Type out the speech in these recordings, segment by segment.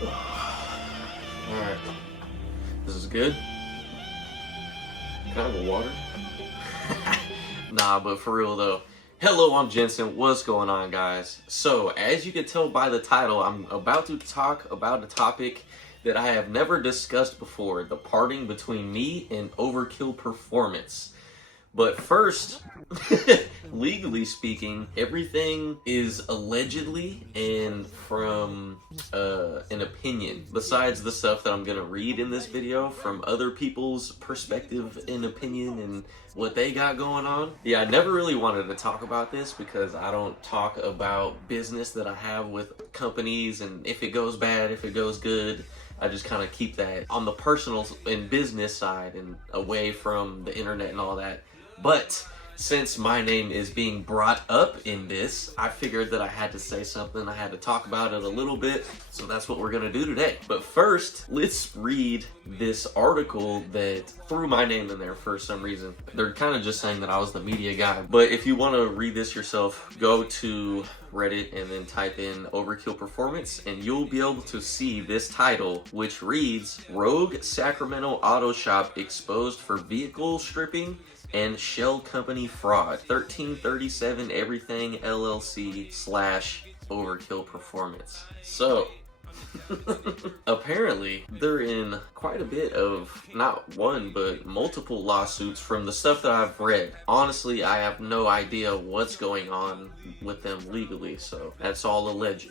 Alright. This is good. Can I have a water? Nah, but for real though. Hello, I'm Jensen. What's going on, guys? So, as you can tell by the title, I'm about to talk about a topic that I have never discussed before, the parting between me and Overkill Performance. But first, legally speaking, everything is allegedly and from an opinion. Besides the stuff that I'm going to read in this video from other people's perspective and opinion and what they got going on. Yeah, I never really wanted to talk about this because I don't talk about business that I have with companies and if it goes bad, if it goes good. I just kind of keep that on the personal and business side and away from the internet and all that. But since my name is being brought up in this, I figured that I had to say something. I had to talk about it a little bit. So that's what we're going to do today. But first, let's read this article that threw my name in there for some reason. They're kind of just saying that I was the media guy. But if you want to read this yourself, go to Reddit and then type in Overkill Performance and you'll be able to see this title, which reads, Rogue Sacramento Auto Shop Exposed for Vehicle Stripping and Shell Company Fraud, 1337 Everything LLC / Overkill Performance. So, apparently, they're in quite a bit of, not one, but multiple lawsuits from the stuff that I've read. Honestly, I have no idea what's going on with them legally, so that's all alleged.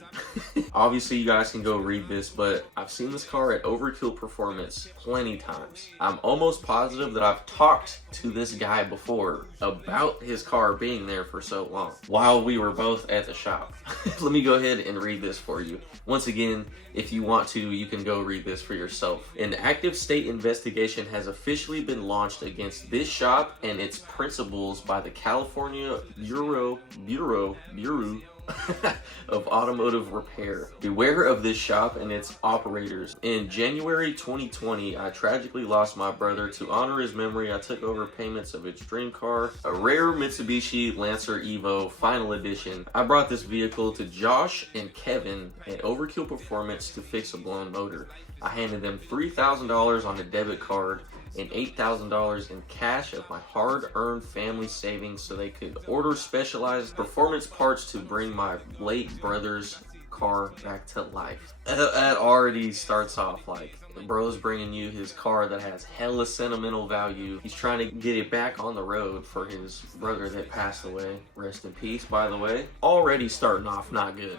Obviously, you guys can go read this, but I've seen this car at Overkill Performance plenty times. I'm almost positive that I've talked to this guy before about his car being there for so long while we were both at the shop. Let me go ahead and read this for you. Once again, if you want to, you can go read this for yourself. An active state investigation has officially been launched against this shop and its principals by the California Bureau of Automotive Repair. Beware of this shop and its operators. In January 2020, I tragically lost my brother. To honor his memory, I took over payments of its dream car, a rare Mitsubishi Lancer Evo Final Edition. I brought this vehicle to Josh and Kevin at Overkill Performance to fix a blown motor. I handed them $3,000 on a debit card and $8,000 in cash of my hard-earned family savings so they could order specialized performance parts to bring my late brother's car back to life. That already starts off like, bro's bringing you his car that has hella sentimental value. He's trying to get it back on the road for his brother that passed away. Rest in peace, by the way. Already starting off not good.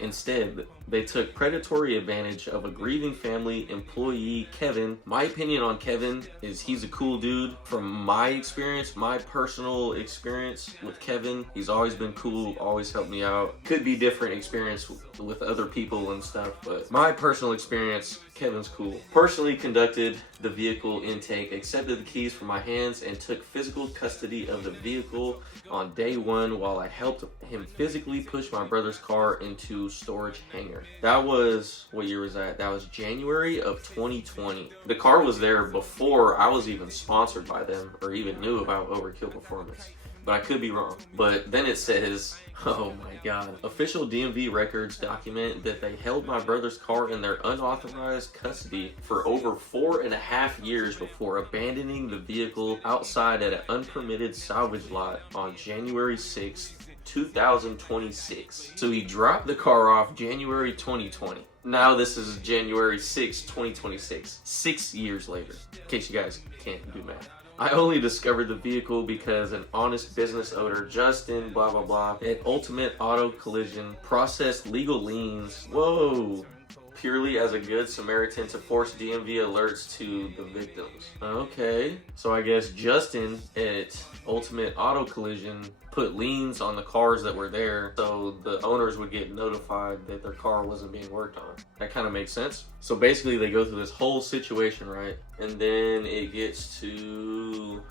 Instead, they took predatory advantage of a grieving family employee, Kevin. My opinion on Kevin is he's a cool dude. From my experience, my personal experience with Kevin, he's always been cool, always helped me out. Could be different experience with other people and stuff, but my personal experience, Kevin's cool. Personally conducted the vehicle intake, accepted the keys from my hands, and took physical custody of the vehicle on day one while I helped him physically push my brother's car into storage hangar. That was, what year was that? That was January of 2020. The car was there before I was even sponsored by them or even knew about Overkill Performance. But I could be wrong. But then it says, oh my god, official DMV records document that they held my brother's car in their unauthorized custody for over 4.5 years before abandoning the vehicle outside at an unpermitted salvage lot on January 6th, 2026. So he dropped the car off January 2020. Now this is January 6th, 2026. 6 years later. In case you guys can't do math. I only discovered the vehicle because an honest business owner, Justin, blah, blah, blah, at Ultimate Auto Collision, processed legal liens, whoa, purely as a good Samaritan to force DMV alerts to the victims. Okay, so I guess Justin at Ultimate Auto Collision put liens on the cars that were there so the owners would get notified that their car wasn't being worked on. That kind of makes sense. So basically they go through this whole situation, right? And then it gets to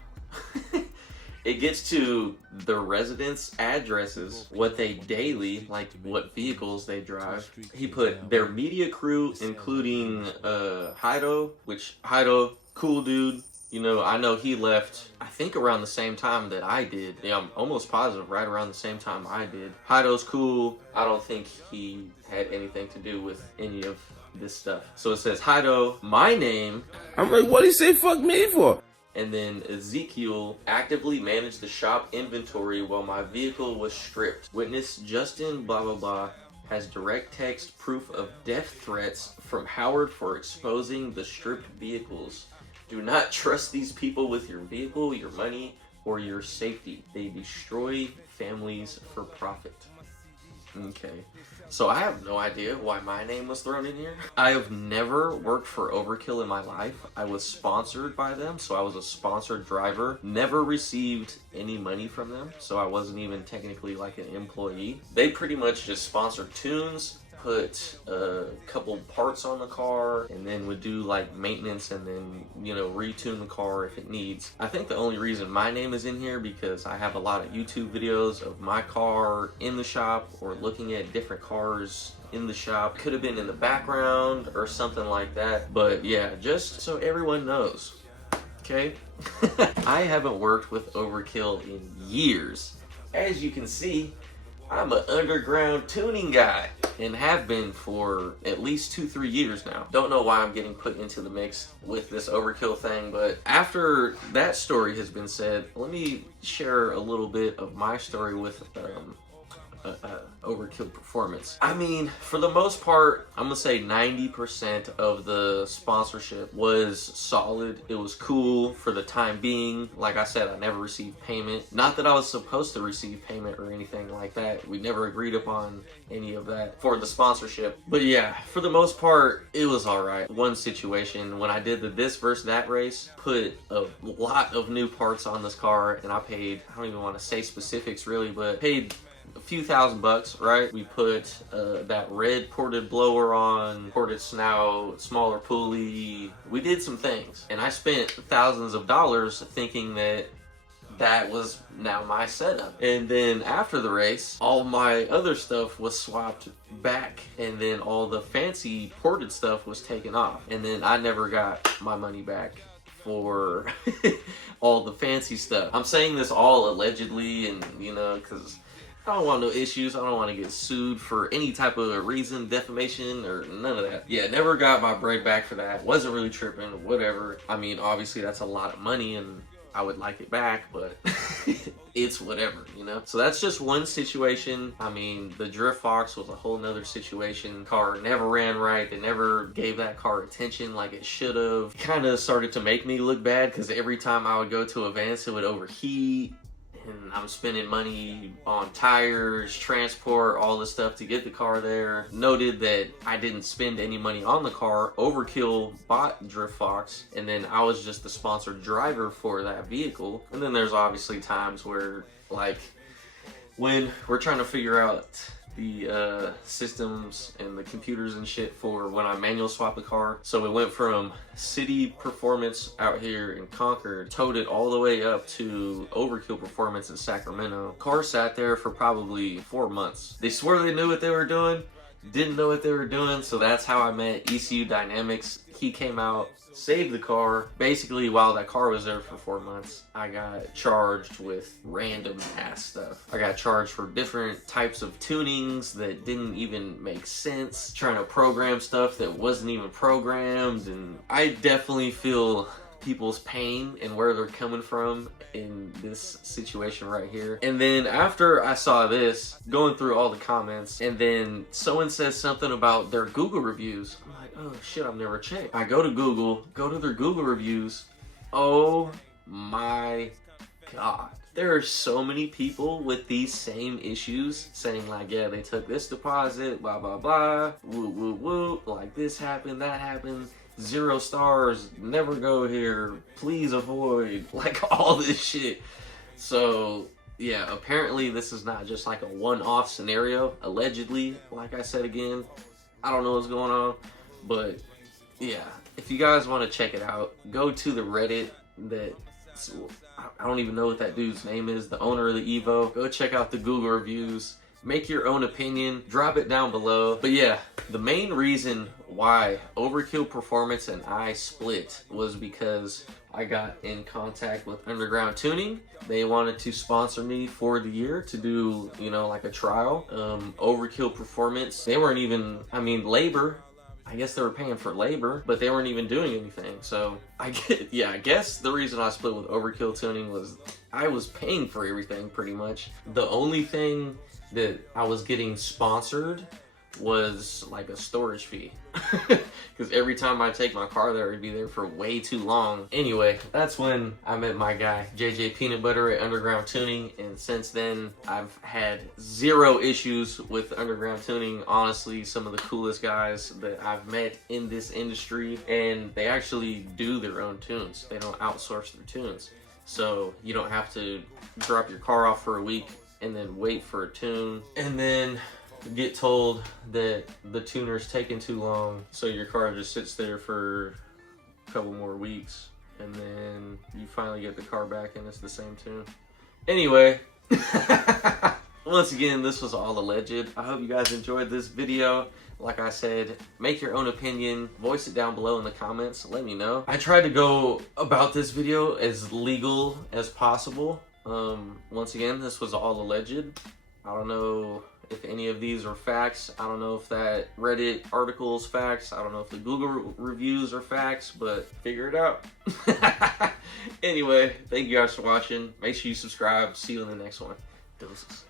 it gets to the residents' addresses, what they daily, like what vehicles they drive. He put their media crew, including Hido, which Hido, cool dude, You know, I know he left, I think around the same time that I did. Yeah, I'm almost positive right around the same time I did. Hido's cool. I don't think he had anything to do with any of this stuff. So it says, Hido, my name. I'm like, what did he say fuck me for? And then Ezekiel actively managed the shop inventory while my vehicle was stripped. Witness Justin blah blah blah has direct text proof of death threats from Howard for exposing the stripped vehicles. Do not trust these people with your vehicle, your money, or your safety. They destroy families for profit. Okay, so I have no idea why my name was thrown in here. I have never worked for Overkill in my life. I was sponsored by them, so I was a sponsored driver. Never received any money from them, so I wasn't even technically like an employee. They pretty much just sponsored tunes, put a couple parts on the car, and then would do like maintenance and then, you know, retune the car if it needs. I think the only reason my name is in here because I have a lot of YouTube videos of my car in the shop or looking at different cars in the shop. Could have been in the background or something like that, but yeah, just so everyone knows, okay? I haven't worked with Overkill in years. As you can see, I'm an underground tuning guy and have been for at least 2-3 years now. Don't know why I'm getting put into the mix with this Overkill thing, but after that story has been said, let me share a little bit of my story with Overkill Performance. I mean, for the most part, I'm gonna say 90% of the sponsorship was solid. It was cool for the time being. Like I said, I never received payment. Not that I was supposed to receive payment or anything like that. We never agreed upon any of that for the sponsorship. But yeah, for the most part, it was all right. One situation, when I did the this versus that race, put a lot of new parts on this car, and I paid, I don't even want to say specifics really, but paid a few $1,000, right? We put that red ported blower on, ported snout, smaller pulley. We did some things, and I spent thousands of dollars thinking that that was now my setup. And then after the race, all my other stuff was swapped back, and then all the fancy ported stuff was taken off, and then I never got my money back for all the fancy stuff. I'm saying this all allegedly, and you know, because I don't want no issues. I don't want to get sued for any type of reason, defamation, or none of that. Yeah, never got my bread back for that. Wasn't really tripping, whatever. I mean, obviously that's a lot of money and I would like it back, but it's whatever, you know? So that's just one situation. I mean, the Drift Fox was a whole nother situation. Car never ran right. They never gave that car attention like it should have. Kind of started to make me look bad because every time I would go to events, it would overheat. And I'm spending money on tires, transport, all this stuff to get the car there. Noted that I didn't spend any money on the car. Overkill bought Drift Fox, and then I was just the sponsored driver for that vehicle. And then there's obviously times where, like, when we're trying to figure out the systems and the computers and shit for when I manual swap the car. So we went from City Performance out here in Concord, towed it all the way up to Overkill Performance in Sacramento. Car sat there for probably 4 months. They swore they knew what they were doing, didn't know what they were doing, so that's how I met ECU Dynamics. He came out, saved the car. Basically, while that car was there for 4 months, I got charged with random ass stuff. I got charged for different types of tunings that didn't even make sense, trying to program stuff that wasn't even programmed, and I definitely feel people's pain and where they're coming from in this situation right here. And then after I saw this, going through all the comments, and then someone says something about their Google reviews. I'm like, oh shit, I've never checked. I go to Google, go to their Google reviews. Oh my God. There are so many people with these same issues saying like, yeah, they took this deposit, blah, blah, blah, woo, woo, woo, like this happened, that happened. 0 stars, never go here, please avoid, like all this shit. So yeah, apparently this is not just like a one-off scenario, allegedly, like I said again. I don't know what's going on, but yeah, if you guys want to check it out, go to the Reddit that, I don't even know what that dude's name is, the owner of the Evo. Go check out the Google reviews, make your own opinion, drop it down below. But yeah, The main reason why Overkill Performance and I split was because I got in contact with Underground Tuning. They wanted to sponsor me for the year to do, you know, like a trial. Overkill Performance, they weren't even, I mean, labor. I guess they were paying for labor, but they weren't even doing anything. So I guess the reason I split with Overkill Tuning was I was paying for everything pretty much. The only thing that I was getting sponsored was like a storage fee. Because every time I take my car there, it'd be there for way too long. Anyway, that's when I met my guy, JJ Peanut Butter at Underground Tuning. And since then, I've had zero issues with Underground Tuning. Honestly, some of the coolest guys that I've met in this industry. And they actually do their own tunes. They don't outsource their tunes. So you don't have to drop your car off for a week and then wait for a tune. And then get told that the tuner's taking too long, so your car just sits there for a couple more weeks, and then you finally get the car back and it's the same tune. Anyway, once again, this was all alleged. I hope you guys enjoyed this video. Like I said, make your own opinion, voice it down below in the comments, let me know. I tried to go about this video as legal as possible. Once again, this was all alleged. I don't know if any of these are facts. I don't know if that Reddit article is facts. I don't know if the Google reviews are facts, but figure it out. Anyway, thank you guys for watching. Make sure you subscribe. See you in the next one. Deuces.